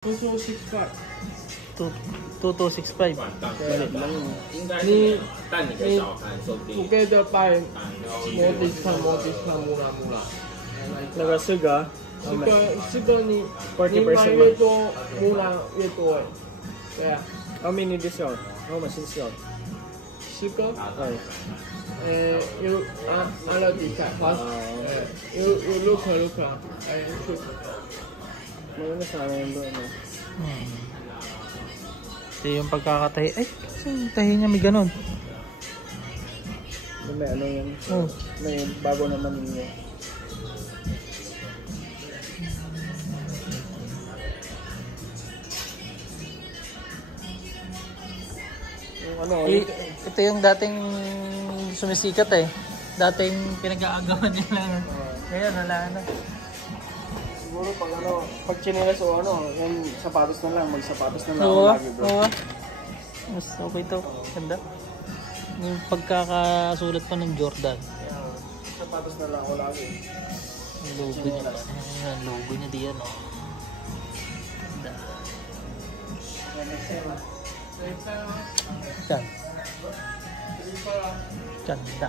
2265。2265。你不给的拜摩迪斯木啦。那个四个你买越多木啦越多哎。对啊。How many discount? How much discount? 10個？係。You other discount. You look. I shoot. Maganda sana yung doon. Ito yung pagkakatahi. Ay, kasi yung tahi niya may ganun. May ano yan. May bago naman yun. Ito yung dating sumisikat eh. Dating pinag-aagawan nila. Ngayon, wala na. Siguro pag chinelas o yung sapatos na lang, magsapatos na lang Oo, lagi bro. oo. Mas okay to. Ganda. Yung pagkakasulat pa ng Jordan. Sapatos na lang ako lagi. Yung logo niya. Ayan, logo niya diyan oh. Ganda. Ganda. Ganda.